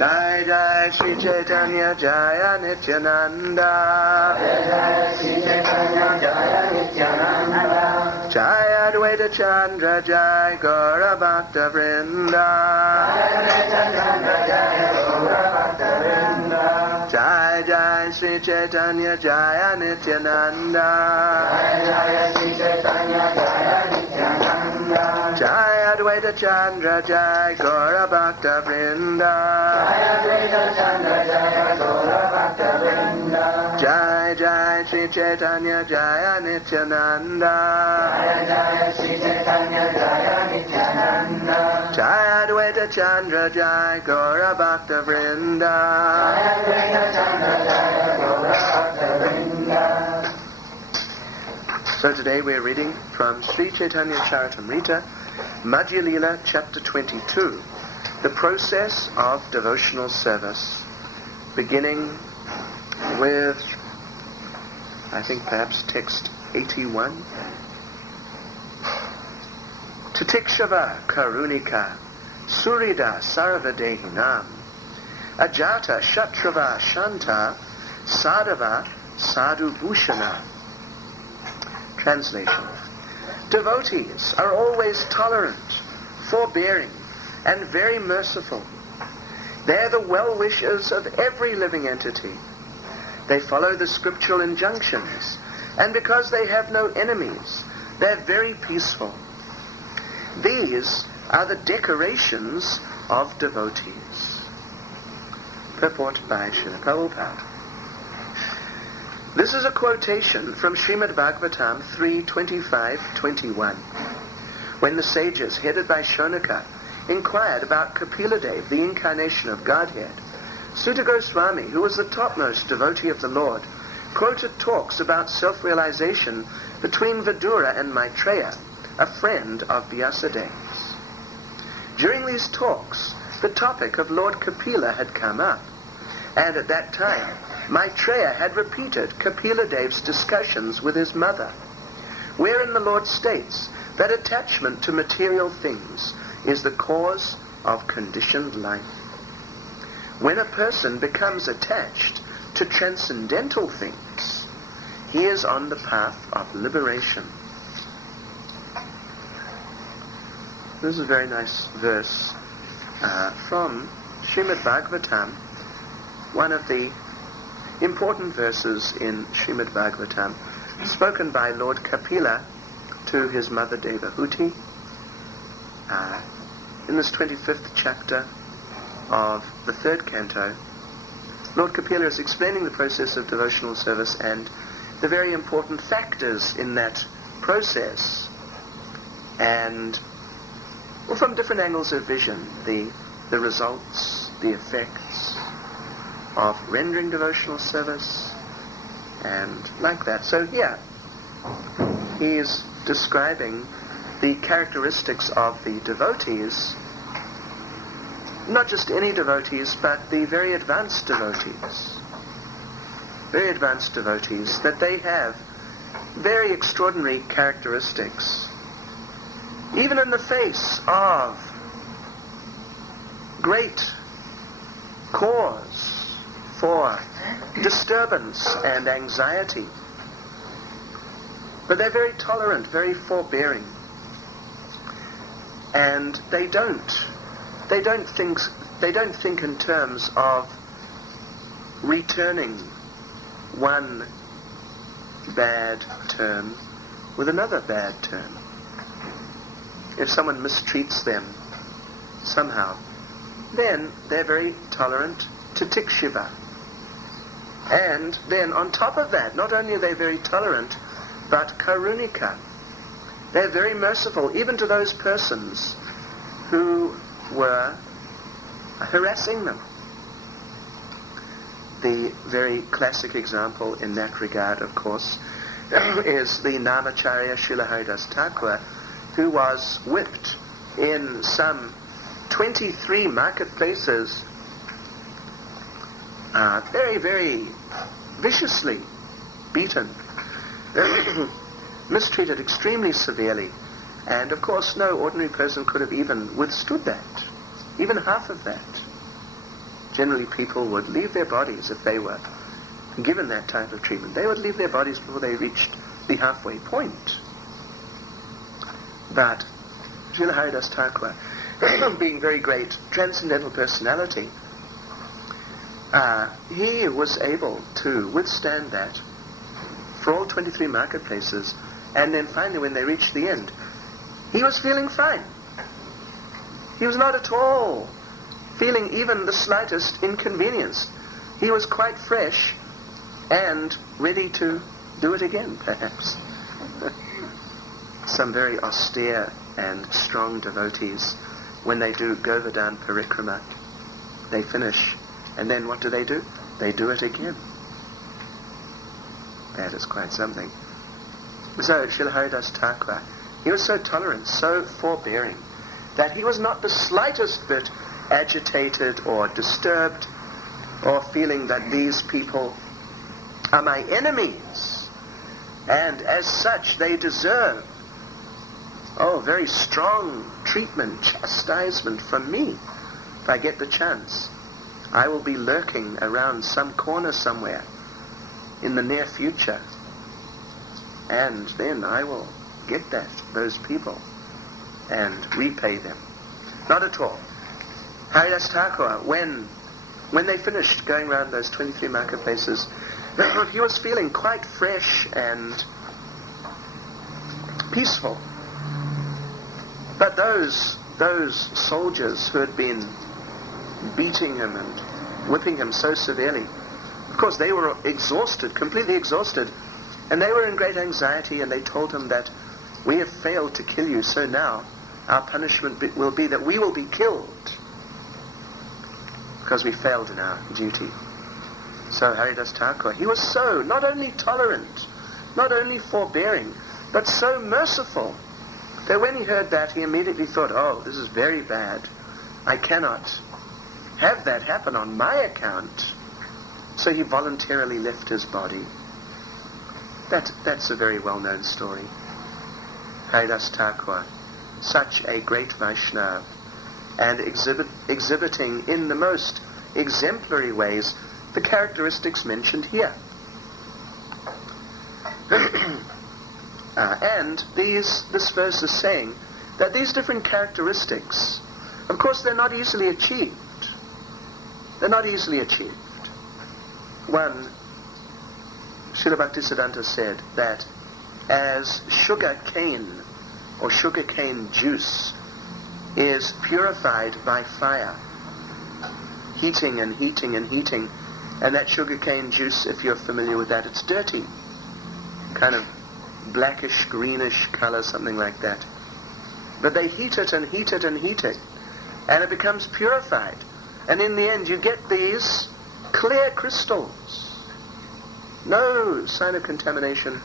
Jai Jai Shri Chaitanya Jaya Nityananda. Jai Jai Shri Chaitanya Jaya Nityananda. Jai Advaita Chandra Jai Gaura Bhakta Vrinda. Jai Jai Shri Chaitanya Jaya Nityananda. Jai Jai Shri Chaitanya Jaya Nityananda. Jai Advaita Chandra Jai Gaura Bhakta Vrinda. Jai Jai Shri Chaitanya Jaya Nityananda. Jai Jai Shri Chaitanya Jaya Nityananda. Jai Advaita Chandra Jai Gaura Bhakta Vrinda. So today we're reading from Sri Chaitanya Charitamrita, Madhya Lila, chapter 22, the process of devotional service, beginning with, I think perhaps text 81. Titikshava Karunika Surida Sarvadehinam Ajata Shatrava Shanta Sadhava Sadhu Bhushana. Translation. Devotees are always tolerant, forbearing, and very merciful. They are the well-wishers of every living entity. They follow the scriptural injunctions, and because they have no enemies, they're very peaceful. These are the decorations of devotees. Purport by Srila Prabhupada. This is a quotation from Srimad Bhagavatam 3:25-21. When the sages, headed by Shonaka, inquired about Kapila Dev, the incarnation of Godhead, Sutta Goswami, who was the topmost devotee of the Lord, quoted talks about self-realization between Vidura and Maitreya, a friend of Vyasadev's. During these talks, the topic of Lord Kapila had come up, and at that time, Maitreya had repeated Kapila Dev's discussions with his mother, wherein the Lord states that attachment to material things is the cause of conditioned life. When a person becomes attached to transcendental things, he is on the path of liberation. This is a very nice verse from Srimad Bhagavatam, one of the important verses in Srimad Bhagavatam, spoken by Lord Kapila to his mother Devahuti, in this 25th chapter of the 3rd canto. Lord Kapila is explaining the process of devotional service and the very important factors in that process, and from different angles of vision, the results, the effects of rendering devotional service, and like that. So here, he is describing the characteristics of the devotees, not just any devotees, but the very advanced devotees. Very advanced devotees, that they have very extraordinary characteristics, even in the face of great cause for disturbance and anxiety. But they're very tolerant, very forbearing. And they don't think in terms of returning one bad turn with another bad turn. If someone mistreats them somehow, then they're very tolerant to tikshiva. And then on top of that, not only are they very tolerant, but karunika. They're very merciful, even to those persons who were harassing them. The very classic example in that regard, of course, is the Namacharya Srila Haridas Thakur, who was whipped in some 23 marketplaces, very, very viciously beaten, mistreated extremely severely. And of course no ordinary person could have even withstood that, even half of that. generally people would leave their bodies if they were given that type of treatment. They would leave their bodies before they reached the halfway point. But Srila Haridas Thakur, being very great transcendental personality, he was able to withstand that for all 23 marketplaces, and then finally when they reached the end, he was feeling fine. He was not at all feeling even the slightest inconvenience. He was quite fresh and ready to do it again, perhaps. Some very austere and strong devotees, when they do Govardhan Parikrama, they finish, and then what do? They do it again. That is quite something. So, Srila Haridas Thakur, he was so tolerant, so forbearing, that he was not the slightest bit agitated or disturbed or feeling that these people are my enemies, and as such they deserve very strong treatment, chastisement from me. If I get the chance, I will be lurking around some corner somewhere in the near future, and then I will get those people and repay them. Not at all. Haridas Thakur, when they finished going around those 23 marketplaces, he was feeling quite fresh and peaceful. But those soldiers who had been beating him and whipping him so severely, of course they were exhausted, completely exhausted, and they were in great anxiety, and they told him that we have failed to kill you, so now our punishment will be that we will be killed because we failed in our duty. So Haridas Thakur, he was so not only tolerant, not only forbearing, but so merciful, that when he heard that, he immediately thought, oh, this is very bad. I cannot have that happen on my account. So he voluntarily left his body. That's a very well-known story. Haridas Thakur, such a great Vaishnava, and exhibiting in the most exemplary ways the characteristics mentioned here. And this verse is saying that these different characteristics, of course, they're not easily achieved. They're not easily achieved. One, Srila Bhaktisiddhanta said that as sugar cane or sugar cane juice is purified by fire, heating and heating and heating, and that sugar cane juice, if you're familiar with that, it's dirty, kind of blackish, greenish color, something like that. But they heat it and heat it and heat it, and it becomes purified. And in the end, you get these clear crystals. No sign of contamination,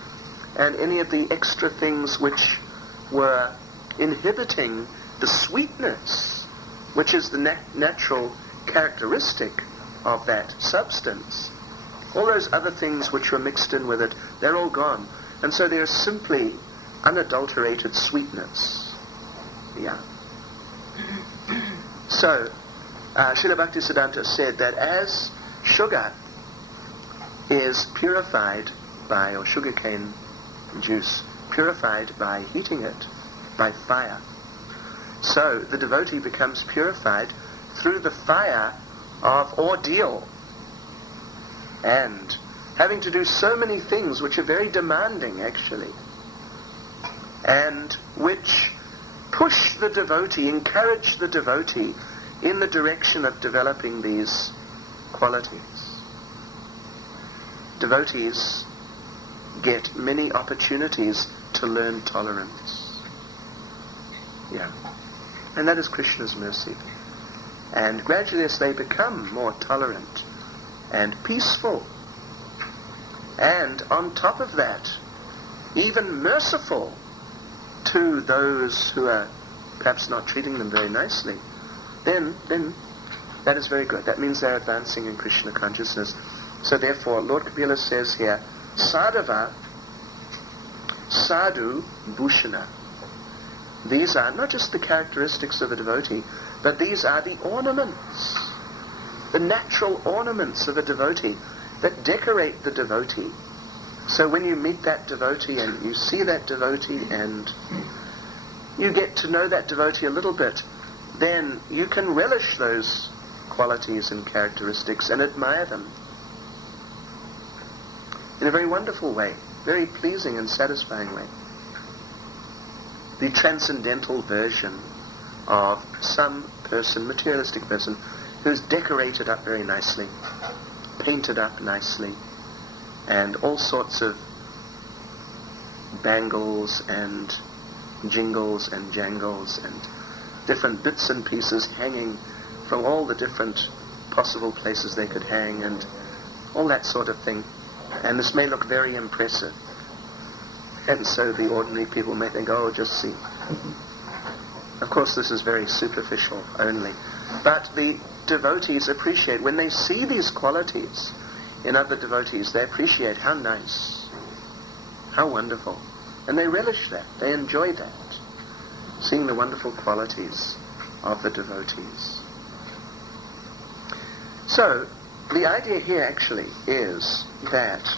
and any of the extra things which were inhibiting the sweetness, which is the natural characteristic of that substance. All those other things which were mixed in with it, they're all gone. And so there's simply unadulterated sweetness. Yeah. So, Srila Bhaktisiddhanta said that as sugar is purified by, or sugarcane juice, purified by heating it, by fire, so the devotee becomes purified through the fire of ordeal, and having to do so many things which are very demanding, actually, and which push the devotee, encourage the devotee in the direction of developing these qualities. Devotees get many opportunities to learn tolerance. Yeah. And that is Krishna's mercy. And gradually as they become more tolerant and peaceful, and on top of that, even merciful to those who are perhaps not treating them very nicely, then that is very good. That means they're advancing in Krishna consciousness. So therefore, Lord Kapila says here, Sadhava, Sadhu, Bhushana. These are not just the characteristics of a devotee, but these are the ornaments. the natural ornaments of a devotee that decorate the devotee. So when you meet that devotee and you see that devotee and you get to know that devotee a little bit, then you can relish those qualities and characteristics and admire them in a very wonderful way, very pleasing and satisfying way. The transcendental version of some person, materialistic person, who's decorated up very nicely, painted up nicely, and all sorts of bangles and jingles and jangles and different bits and pieces hanging from all the different possible places they could hang and all that sort of thing. And this may look very impressive. And so the ordinary people may think, oh, just see. Of course, this is very superficial only. But the devotees appreciate, when they see these qualities in other devotees, they appreciate how nice, how wonderful. And they relish that. They enjoy that. Seeing the wonderful qualities of the devotees. So, the idea here actually is that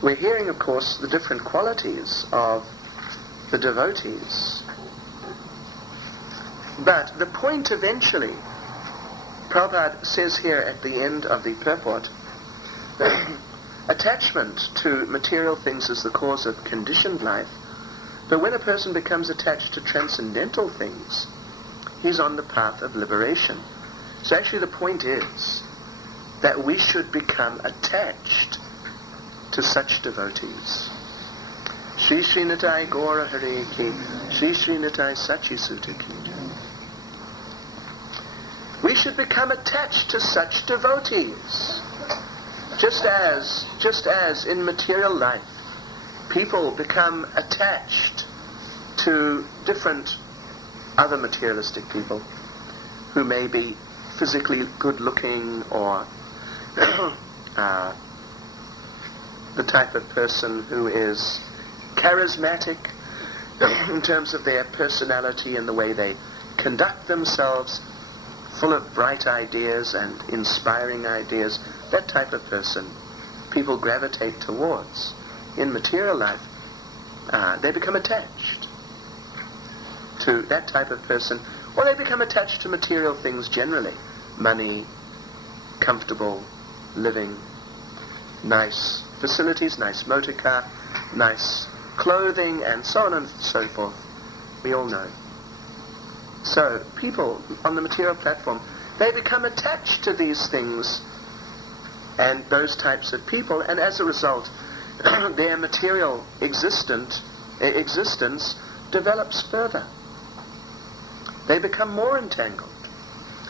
we're hearing, of course, the different qualities of the devotees. But the point eventually, Prabhupada says here at the end of the purport, attachment to material things is the cause of conditioned life, but when a person becomes attached to transcendental things, he's on the path of liberation. So actually the point is that we should become attached to such devotees. Shri Srinatai Gora Hare Ki, Shri Srinatai Sachi Sutta Ki. We should become attached to such devotees. Just as in material life, people become attached to different other materialistic people who may be physically good-looking or the type of person who is charismatic in terms of their personality and the way they conduct themselves, full of bright ideas and inspiring ideas. That type of person people gravitate towards. In material life, they become attached to that type of person, or they become attached to material things generally. Money, comfortable living, nice facilities, nice motor car, nice clothing, and so on and so forth. We all know. So people on the material platform, they become attached to these things and those types of people, and as a result, their material existence develops further. They become more entangled.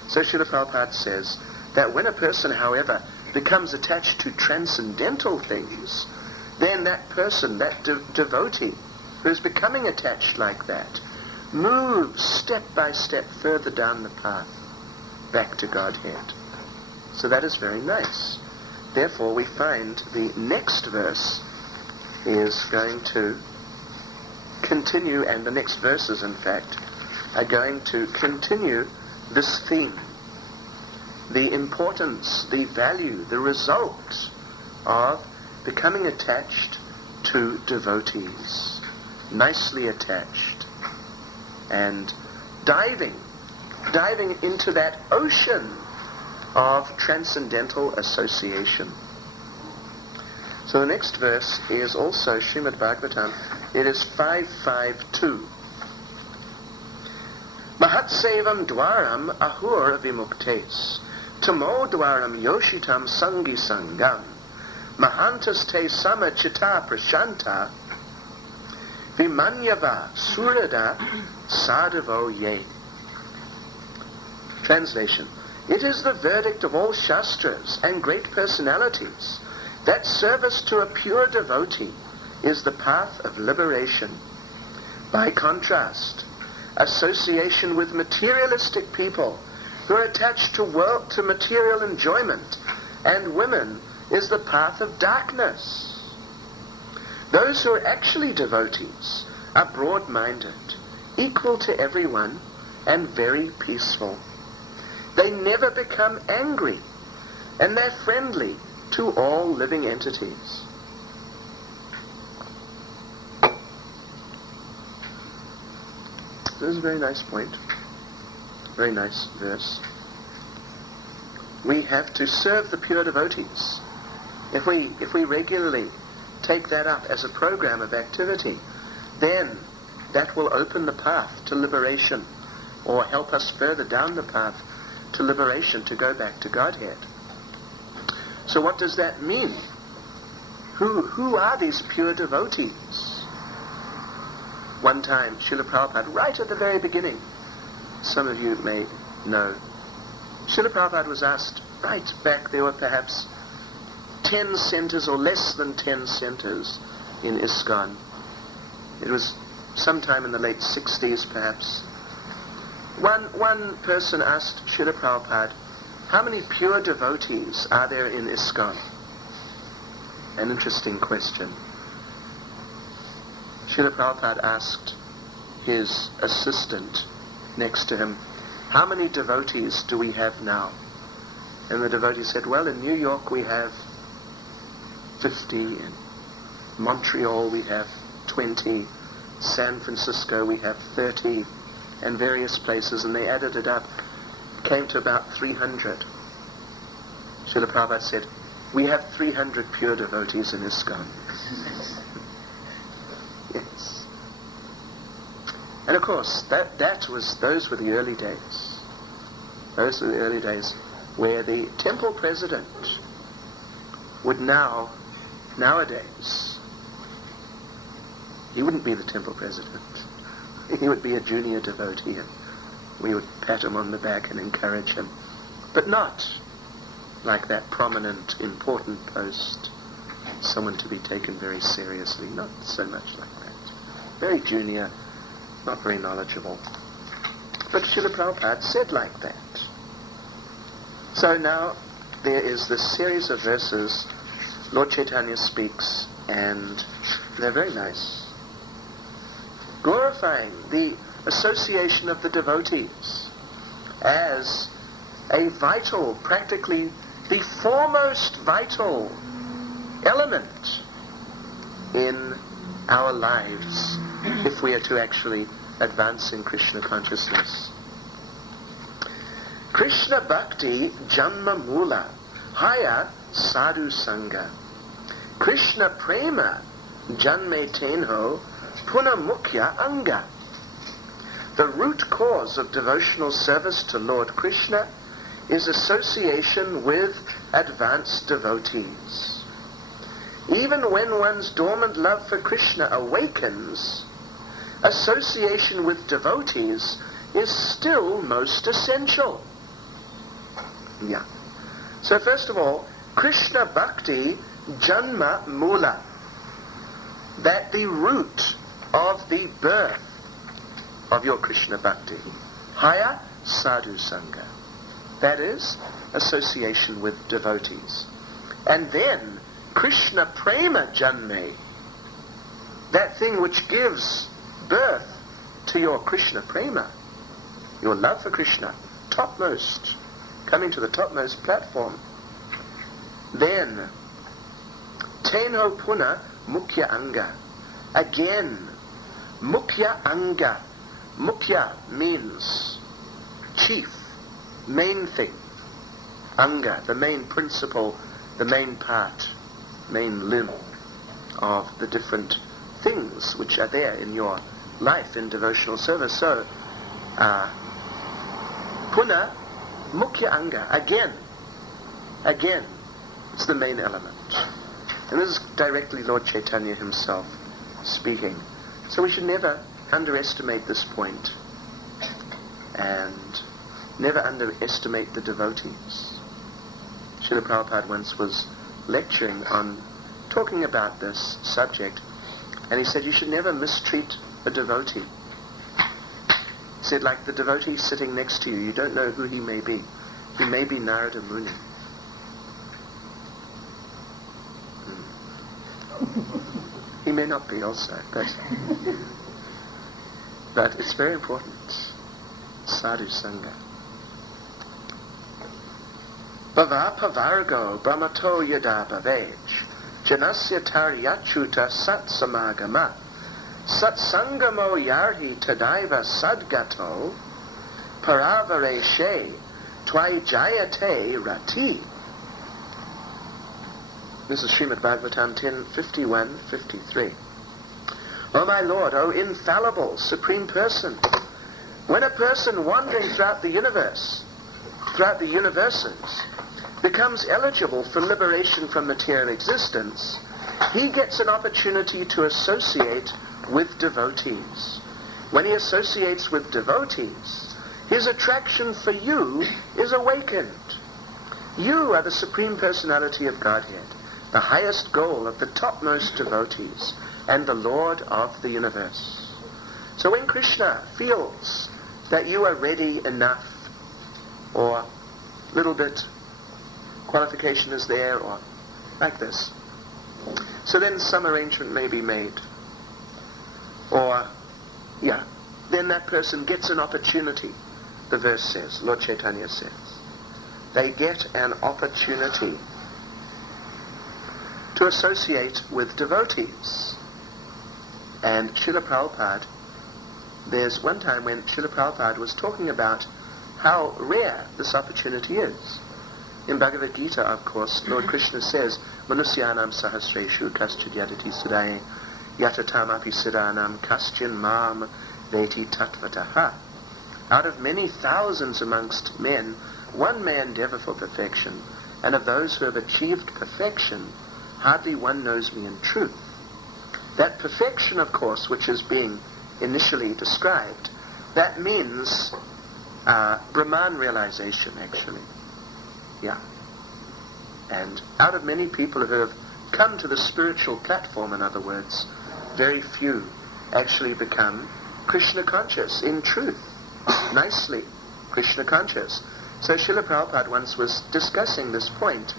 So Srila Prabhupada says that when a person, however, becomes attached to transcendental things, then that person, that devotee who is becoming attached like that, moves step by step further down the path back to Godhead. So that is very nice. Therefore, we find the next verse is going to continue, and the next verses, in fact, are going to continue this theme. The importance, the value, the result of becoming attached to devotees, nicely attached, and diving into that ocean of transcendental association. So the next verse is also Srimad Bhagavatam. It is 552. Mahatsevam dwaram ahur vimuktes, tamo dwaram yoshitam sangi sangam, mahantas te samachita prashanta, vimanyava surada sadhavo ye. Translation. It is the verdict of all Shastras and great personalities that service to a pure devotee is the path of liberation. By contrast, association with materialistic people who are attached to material enjoyment and women is the path of darkness. Those who are actually devotees are broad-minded, equal to everyone, and very peaceful. They never become angry, and they're friendly to all living entities. This is a very nice point. Very nice verse. We have to serve the pure devotees. If we regularly take that up as a program of activity, then that will open the path to liberation, or help us further down the path to liberation, to go back to Godhead. So what does that mean? Who are these pure devotees? One time, Srila Prabhupada, right at the very beginning, some of you may know, Srila Prabhupada was asked, right back, there were perhaps 10 centers or less than 10 centers in ISKCON. It was sometime in the late 60s perhaps. One person asked Srila Prabhupada, how many pure devotees are there in ISKCON? An interesting question. Srila Prabhupada asked his assistant next to him, how many devotees do we have now? And the devotee said, well, in New York we have 50, in Montreal we have 20, San Francisco we have 30, and various places, and they added it up, came to about 300. Srila Prabhupada said, we have 300 pure devotees in ISKCON. Yes. And of course, those were the early days. Those were the early days where the temple president would nowadays, he wouldn't be the temple president. He would be a junior devotee, and we would pat him on the back and encourage him. But not like that prominent, important post, someone to be taken very seriously. Not so much like that. Very junior, not very knowledgeable. But Srila Prabhupada said like that. So now there is this series of verses Lord Chaitanya speaks, and they're very nice, glorifying the association of the devotees as a vital, practically the foremost vital element in our lives if we are to actually advance in Krishna consciousness. Krishna Bhakti Janma Mula Haya Sadhu Sangha Krishna Prema Janme Tenho Puna Mukhya Anga. The root cause of devotional service to Lord Krishna is association with advanced devotees. Even when one's dormant love for Krishna awakens, association with devotees is still most essential. Yeah. So first of all, Krishna Bhakti Janma Mula, that the root of the birth of your Krishna Bhakti, Haya Sadhu Sangha, that is, association with devotees. And then, Krishna Prema Janme, that thing which gives birth to your Krishna Prema, your love for Krishna, topmost, coming to the topmost platform. Then, Tenho Puna Mukhya Anga, again, Mukhya Anga. Mukhya means chief, main thing. Anga, the main principle, the main part, main limb of the different things which are there in your life in devotional service. So, Puna Mukhya Anga, again, it's the main element. And this is directly Lord Chaitanya himself speaking. So we should never underestimate this point, and never underestimate the devotees. Srila Prabhupada once was lecturing on, talking about this subject, and he said you should never mistreat a devotee. He said, like the devotee sitting next to you, you don't know who he may be. He may be Narada Muni. He may not be also, but it's very important. Sadhu Sangha. Bhavapavargo brahmato yada bhavaj janasya taryachuta satsamagama satsangamo yarhi tadaiva sadgato paravare she tvaijayate rati. This is Srimad Bhagavatam 10:51-53. O my Lord, O infallible Supreme Person, when a person wandering throughout the universes, becomes eligible for liberation from material existence, he gets an opportunity to associate with devotees. When he associates with devotees, his attraction for you is awakened. You are the Supreme Personality of Godhead, the highest goal of the topmost devotees, and the Lord of the universe. So when Krishna feels that you are ready enough, or little bit qualification is there, or like this, so then some arrangement may be made, or then that person gets an opportunity. The verse says, Lord Chaitanya says, they get an opportunity to associate with devotees. And Srila Prabhupada, there's one time when Srila Prabhupada was talking about how rare this opportunity is. In Bhagavad Gita, of course, Lord Krishna says, Manusyanam sahasreshu kaschid yadati sudaye yatatam api siddhanam kaschin mam veti tatvataha. Out of many thousands amongst men, one may endeavor for perfection, and of those who have achieved perfection, hardly one knows me in truth. That perfection, of course, which is being initially described, that means Brahman realization, actually. Yeah. And out of many people who have come to the spiritual platform, in other words, very few actually become Krishna conscious in truth. Nicely Krishna conscious. So Srila Prabhupada once was discussing this point,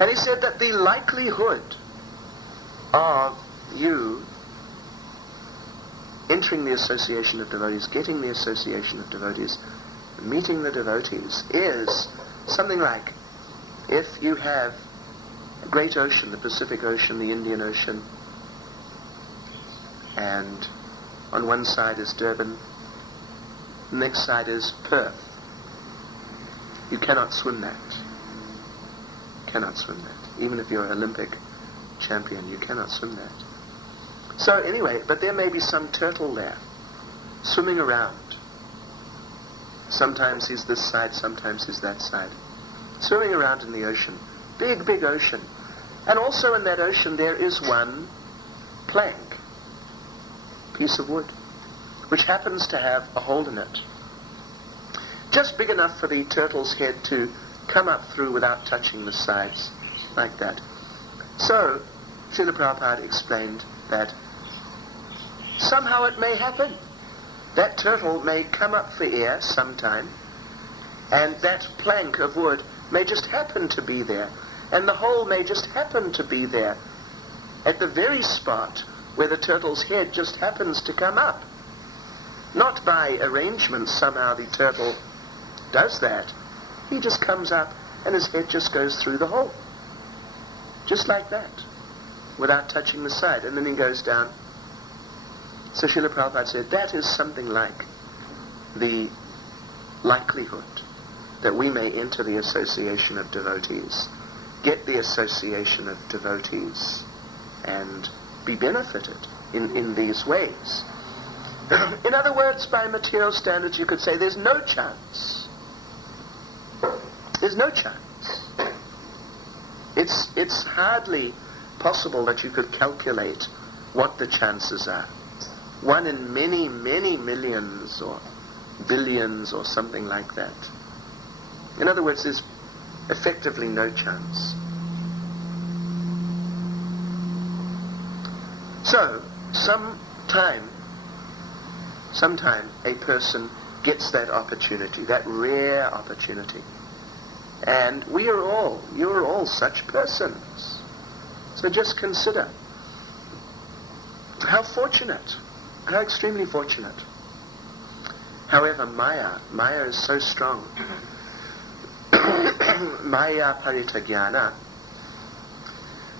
and he said that the likelihood of you entering the association of devotees, getting the association of devotees, meeting the devotees, is something like, if you have a great ocean, the Pacific Ocean, the Indian Ocean, and on one side is Durban, the next side is Perth. You cannot swim that. Cannot swim that. Even if you're an Olympic champion, you cannot swim that. So anyway, but there may be some turtle there, swimming around. Sometimes he's this side, sometimes he's that side. Swimming around in the ocean. Big, big ocean. And also in that ocean there is one plank, piece of wood, which happens to have a hole in it. Just big enough for the turtle's head to come up through without touching the sides, like that. So, Srila Prabhupada explained that somehow it may happen. That turtle may come up for air sometime, and that plank of wood may just happen to be there, and the hole may just happen to be there, at the very spot where the turtle's head just happens to come up. Not by arrangement somehow the turtle does that. He just comes up and his head just goes through the hole. Just like that, without touching the side, and then he goes down. So Srila Prabhupada said that is something like the likelihood that we may enter the association of devotees, get the association of devotees, and be benefited in these ways. In other words, by material standards, you could say there's no chance. There's no chance. It's hardly possible that you could calculate what the chances are. One in many, many millions or billions or something like that. In other words, there's effectively no chance. So, sometime a person gets that opportunity, that rare opportunity. And you're all such persons. So just consider how fortunate, how extremely fortunate. However, Maya is so strong. Maya Paritagyana.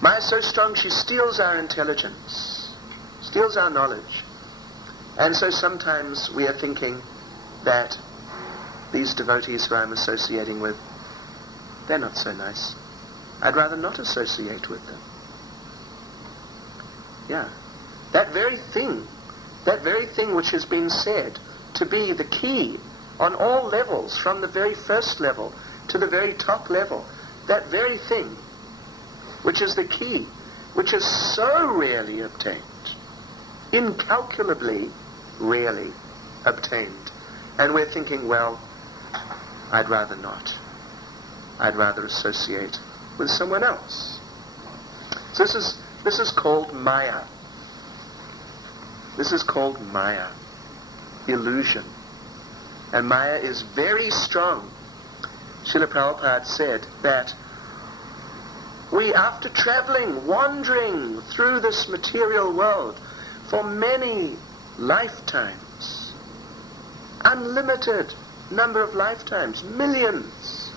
Maya is so strong she steals our intelligence, steals our knowledge. And so sometimes we are thinking that these devotees who I'm associating with, they're not so nice. I'd rather not associate with them. Yeah. That very thing which has been said to be the key on all levels, from the very first level to the very top level, that very thing, which is the key, which is so rarely obtained, incalculably rarely obtained. And we're thinking, well, I'd rather not. I'd rather associate with someone else. So this is called Maya. This is called Maya, illusion. And Maya is very strong. Srila Prabhupada said that we, after traveling, wandering through this material world for many lifetimes, unlimited number of lifetimes, millions,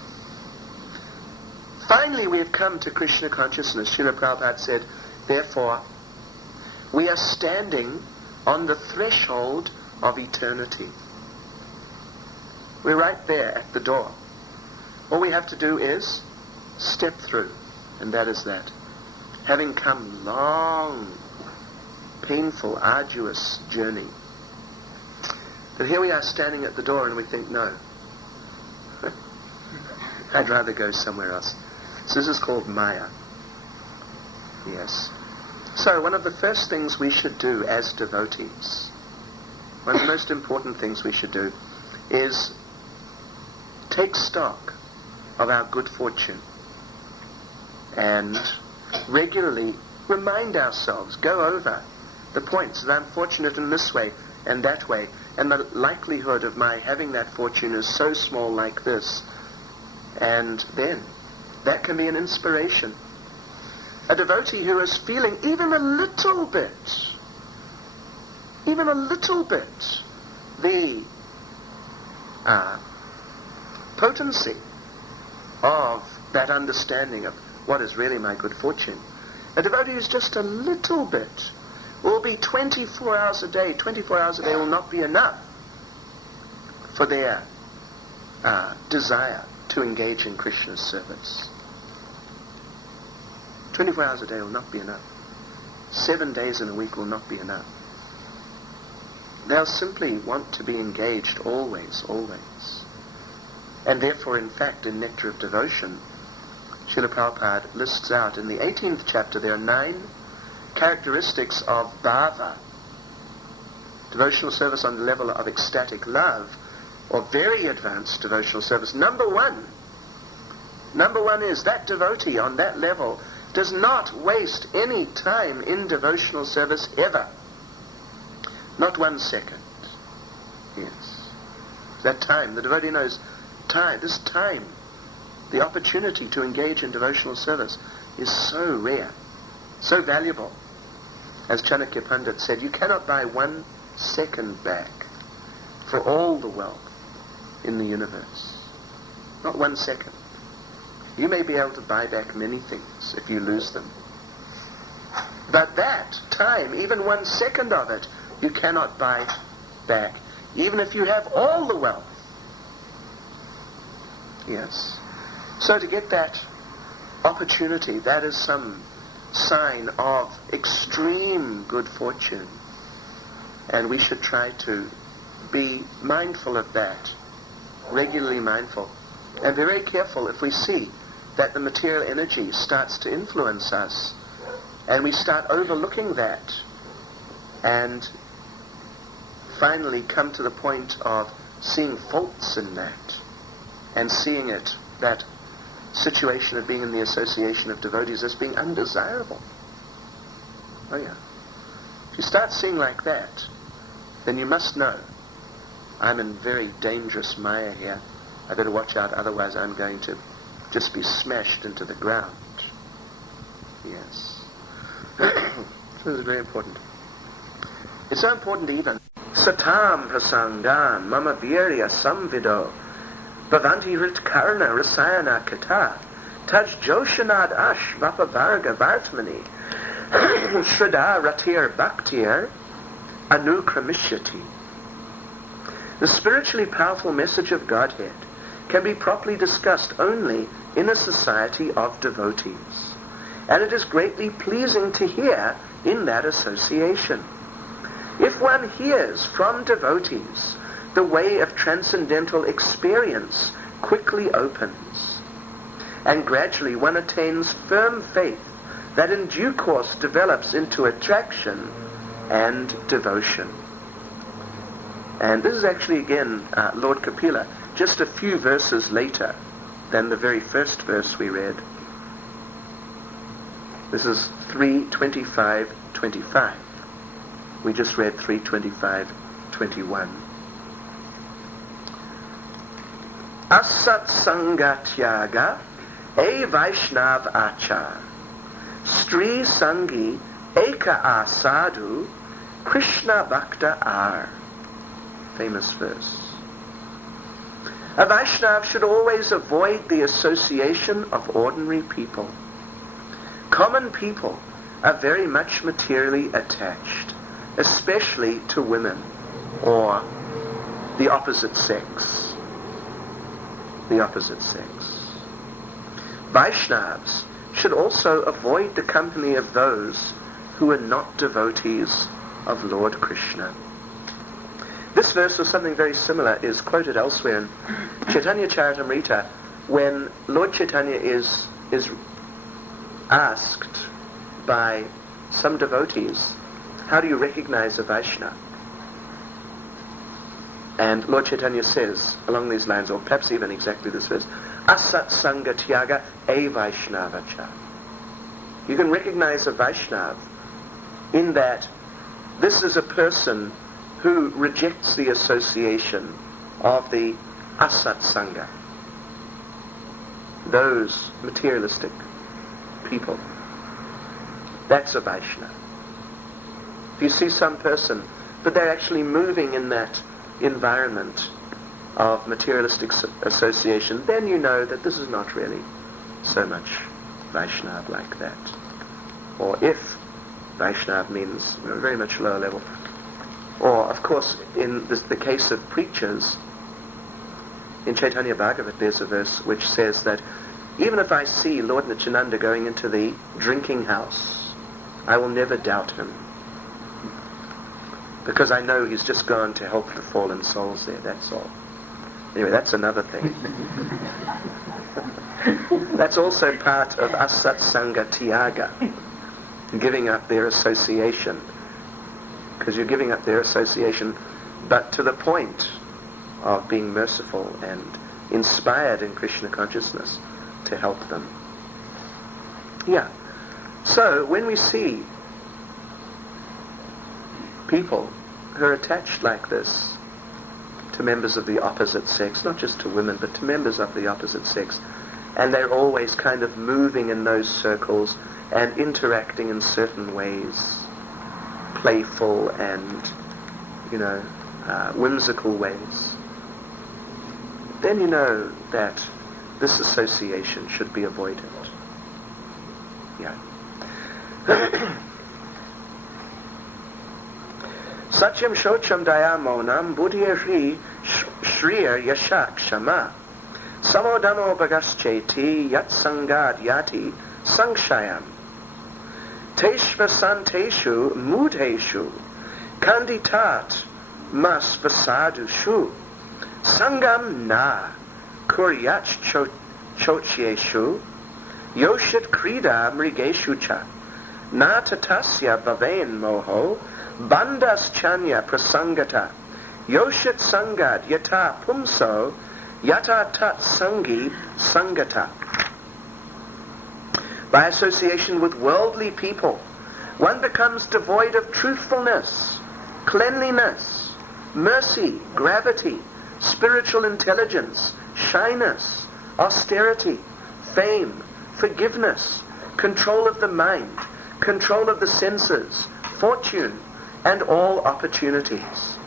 finally we have come to Krishna consciousness. Srila Prabhupada said, therefore, we are standing on the threshold of eternity. We're right there at the door. All we have to do is step through, and that is that. Having come long, painful, arduous journey. But here we are standing at the door and we think, no, I'd rather go somewhere else. So this is called Maya. Yes. So one of the first things we should do as devotees, one of the most important things we should do, is take stock of our good fortune and regularly remind ourselves, go over the points that I'm fortunate in this way and that way, and the likelihood of my having that fortune is so small like this. And then that can be an inspiration. A devotee who is feeling even a little bit, the potency of that understanding of what is really my good fortune. A devotee who's just a little bit will be 24 hours a day. 24 hours a day will not be enough for their desire to engage in Krishna's service. 24 hours a day will not be enough. 7 days in a week will not be enough. They'll simply want to be engaged always, always. And therefore, in fact, in Nectar of Devotion, Srila Prabhupada lists out in the 18th chapter, there are 9 characteristics of bhava, devotional service on the level of ecstatic love, or very advanced devotional service. Number one is that devotee on that level does not waste any time in devotional service ever. Not 1 second. Yes. That time, the devotee knows this time, the opportunity to engage in devotional service is so rare, so valuable. As Chanakya Pandit said, you cannot buy 1 second back for all the wealth in the universe. Not 1 second. You may be able to buy back many things if you lose them. But that time, even 1 second of it, you cannot buy back, even if you have all the wealth. Yes. So to get that opportunity, that is some sign of extreme good fortune. And we should try to be mindful of that, regularly mindful. And be very careful if we see that the material energy starts to influence us, and we start overlooking that, and finally come to the point of seeing faults in that, and seeing it, that situation of being in the association of devotees, as being undesirable. Oh yeah. If you start seeing like that, then you must know, I'm in very dangerous Maya here. I better watch out, otherwise I'm going to just be smashed into the ground. Yes. So this is very important. It's so important even. Satam prasangan mama virya samvido Bhavanti rit karna rasayana kata, taj joshanad ash vapavarga vartmani, shraddha ratir bhaktir anukramishati. The spiritually powerful message of Godhead can be properly discussed only in a society of devotees, and it is greatly pleasing to hear in that association. If one hears from devotees, the way of transcendental experience quickly opens, and gradually one attains firm faith that in due course develops into attraction and devotion. And this is actually again Lord Kapila, just a few verses later than the very first verse we read. This is 3:25-25. We just read 3:25-21. Asat sangatyaga e Vaishnav achar, Stri sangi eka asadu, Krishna bhakta ar. Famous verse. A Vaishnav should always avoid the association of ordinary people. Common people are very much materially attached, especially to women or the opposite sex. The opposite sex. Vaishnavas should also avoid the company of those who are not devotees of Lord Krishna. This verse, or something very similar, is quoted elsewhere in Chaitanya Charitamrita, when Lord Chaitanya is asked by some devotees, how do you recognize a Vaishnava? And Lord Chaitanya says, along these lines, or perhaps even exactly this verse, Asat Sangha Tyaga E Vaishnavacha. You can recognize a Vaishnava in that this is a person who rejects the association of the Asat Sangha, those materialistic people. That's a Vaishnava. If you see some person, but they're actually moving in that environment of materialistic association, then you know that this is not really so much Vaishnava like that. Or if Vaishnava means very much lower level. Or, of course, in the case of preachers, in Chaitanya Bhagavat there's a verse which says that even if I see Lord Nityananda going into the drinking house, I will never doubt him, because I know he's just gone to help the fallen souls there, that's all. Anyway, that's another thing. That's also part of Asat Sangha Tyaga, giving up their association. Because you're giving up their association, but to the point of being merciful and inspired in Krishna consciousness to help them. Yeah. So when we see people who are attached like this to members of the opposite sex, not just to women, but to members of the opposite sex, and they're always kind of moving in those circles and interacting in certain ways, playful and, whimsical ways, then you know that this association should be avoided. Yeah. Satyam shocham daya monam buddhya hri shriya yashak shama samodamo bagascheti yat sangad yati sangshayam teshvasanteshu mudheshu kanditat mas vasadushu sangam na kuryach chochieshu yoshit krida mrigeshu cha na tatasya bhaven moho bandas chanya prasangata yoshit sangad yata pumso yata tat sangi sangata. By association with worldly people, one becomes devoid of truthfulness, cleanliness, mercy, gravity, spiritual intelligence, shyness, austerity, fame, forgiveness, control of the mind, control of the senses, fortune, and all opportunities.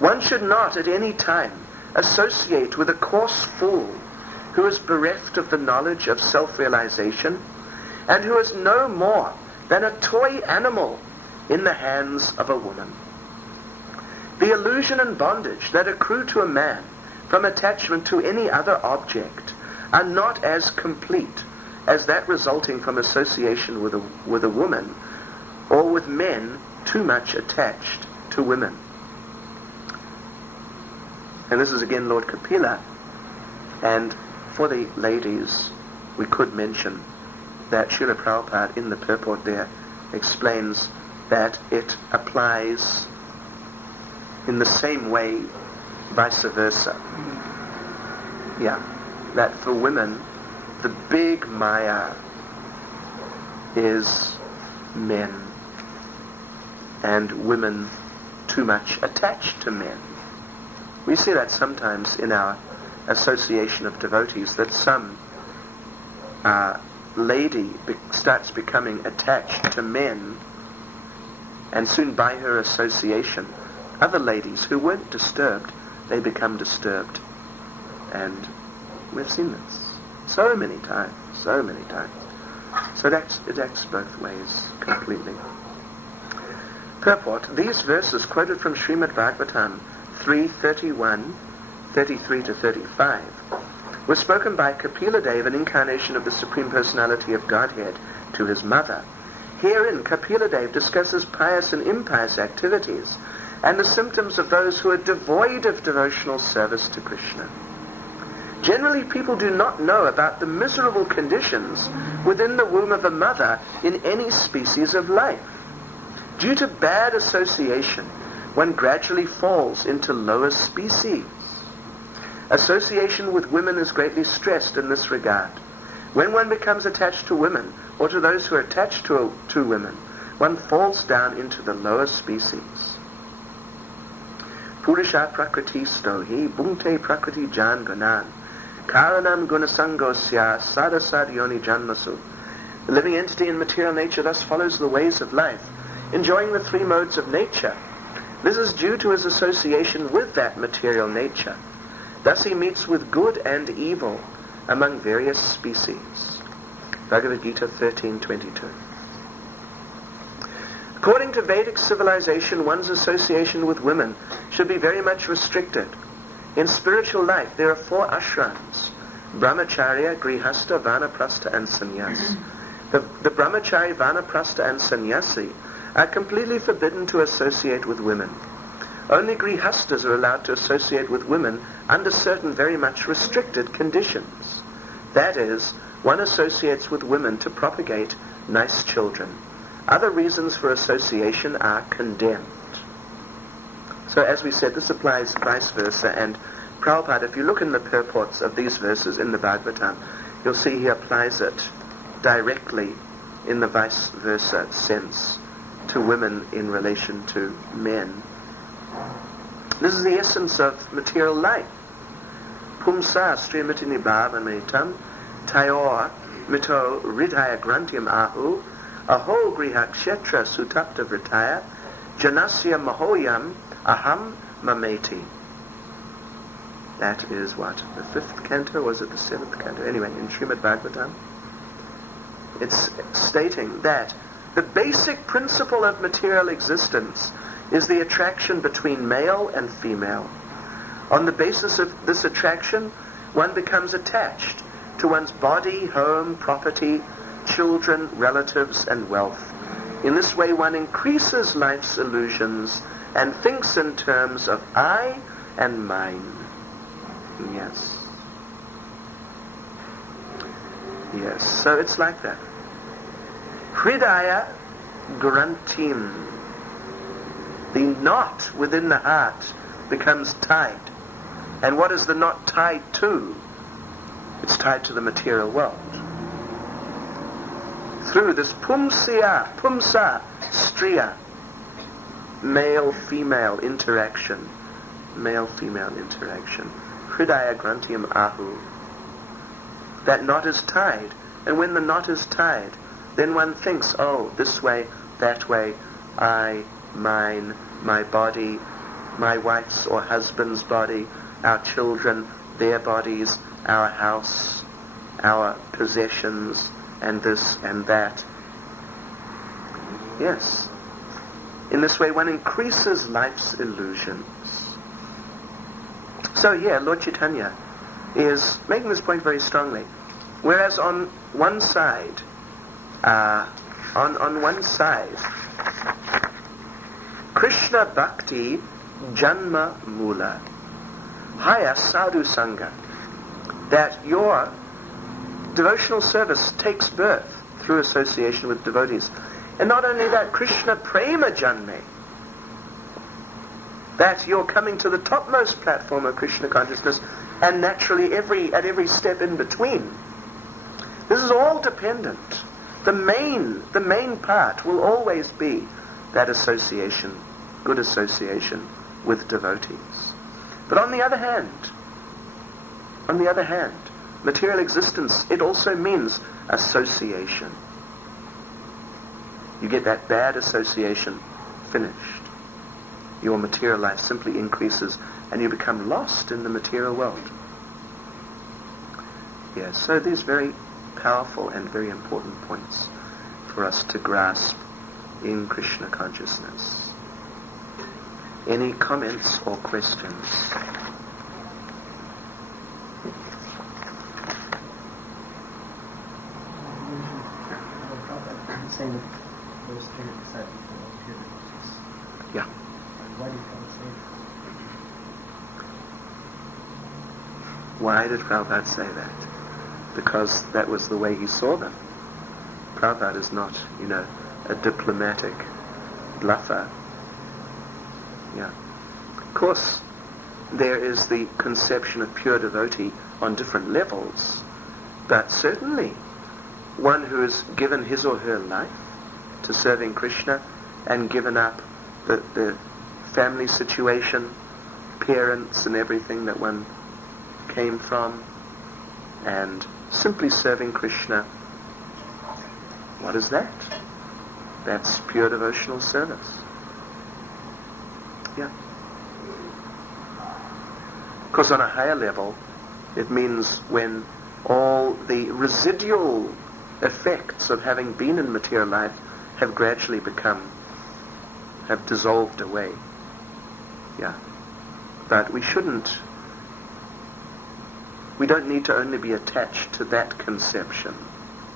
One should not at any time associate with a coarse fool who is bereft of the knowledge of self-realization and who is no more than a toy animal in the hands of a woman. The illusion and bondage that accrue to a man from attachment to any other object are not as complete as that resulting from association with a woman or with men too much attached to women. And this is again Lord Kapila. And for the ladies, we could mention that Srila Prabhupada in the purport there explains that it applies in the same way vice versa. Yeah, that for women, the big Maya is men, and women too much attached to men. We see that sometimes in our association of devotees, that some lady starts becoming attached to men, and soon by her association, other ladies who weren't disturbed, they become disturbed. And we've seen this so many times. So it acts both ways completely. Purport: these verses quoted from Srimad Bhagavatam 3:31, 33 to 35 were spoken by Kapila Deva, an incarnation of the Supreme Personality of Godhead, to his mother. Herein Kapila Deva discusses pious and impious activities and the symptoms of those who are devoid of devotional service to Krishna. Generally, people do not know about the miserable conditions within the womb of a mother in any species of life. Due to bad association, one gradually falls into lower species. Association with women is greatly stressed in this regard. When one becomes attached to women, or to those who are attached to women, one falls down into the lower species. Purusha prakriti stohi bhunte prakriti jan gunan karanam gunasangosya sadasad yoni janmasu. The living entity in material nature thus follows the ways of life, enjoying the three modes of nature. This is due to his association with that material nature. Thus he meets with good and evil among various species. Bhagavad Gita 13:22. According to Vedic civilization, one's association with women should be very much restricted. In spiritual life, there are 4 ashrams: brahmacharya, grihastha, vanaprastha, and sannyas. The brahmachari, vanaprastha, and sannyasi are completely forbidden to associate with women. Only grihasthas are allowed to associate with women under certain very much restricted conditions. That is, one associates with women to propagate nice children. Other reasons for association are condemned. So as we said, this applies vice versa, and Prabhupada, if you look in the purports of these verses in the Bhagavatam, you'll see he applies it directly in the vice versa sense to women in relation to men. This is the essence of material life. Pumsa srimati nibhavanitam tayor mito ridhaya grantyam ahu aho griha kshetra sutapta vritaya janasya mahoyam aham mameti. That is what? The 5th canto, or is it the 7th canto? Anyway, in Srimad Bhagavatam, it's stating that the basic principle of material existence is the attraction between male and female. On the basis of this attraction, one becomes attached to one's body, home, property, children, relatives, and wealth. In this way, one increases life's illusions and thinks in terms of I and mine. Yes. Yes, so it's like that. Hridaya grantim. The knot within the heart becomes tied. And what is the knot tied to? It's tied to the material world. Through this pumsa, striya, male-female interaction. Hridaya grantyam ahu. That knot is tied. And when the knot is tied, then one thinks, oh, this way, that way, I, mine, my body, my wife's or husband's body, our children, their bodies, our house, our possessions, and this and that. Yes. In this way, one increases life's illusions. So here, Lord Chaitanya is making this point very strongly. Whereas on one side, Krishna Bhakti Janma Mula, Haya Sadhu Sangha, that your devotional service takes birth through association with devotees. And not only that, Krishna Prema Janme, that you're coming to the topmost platform of Krishna consciousness, and naturally at every step in between. This is all dependent. The main part will always be that association, good association with devotees. But on the other hand, material existence, it also means association. You get that bad association finished. Your material life simply increases and you become lost in the material world. Yes, so these very powerful and very important points for us to grasp in Krishna consciousness. Any comments or questions? Yeah. Why did Prabhupada say that? Because that was the way he saw them. Prabhupada is not, a diplomatic bluffer. Yeah. Of course, there is the conception of pure devotee on different levels, but certainly one who has given his or her life to serving Krishna and given up the family situation, parents and everything that one came from, and simply serving Krishna, what is that? That's pure devotional service. Yeah. Of course, on a higher level, it means when all the residual effects of having been in material life have gradually have dissolved away. Yeah. But we don't need to only be attached to that conception.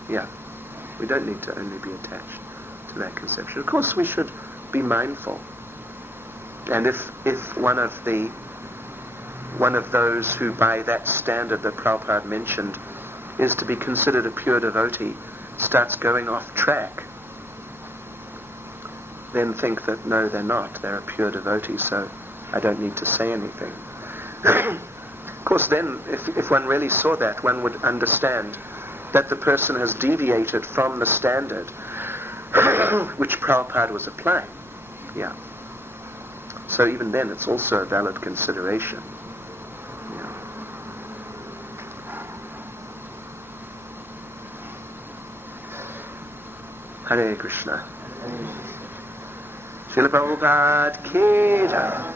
Yeah. We don't need to only be attached to that conception. Of course, we should be mindful. And if one of those who by that standard that Prabhupada mentioned is to be considered a pure devotee starts going off track, then think that no, they're not. They're a pure devotee, so I don't need to say anything. Of course, then, if one really saw that, one would understand that the person has deviated from the standard which Prabhupada was applying. Yeah. So even then, it's also a valid consideration. Yeah. Hare Krishna. Srila Prabhupada ki jai.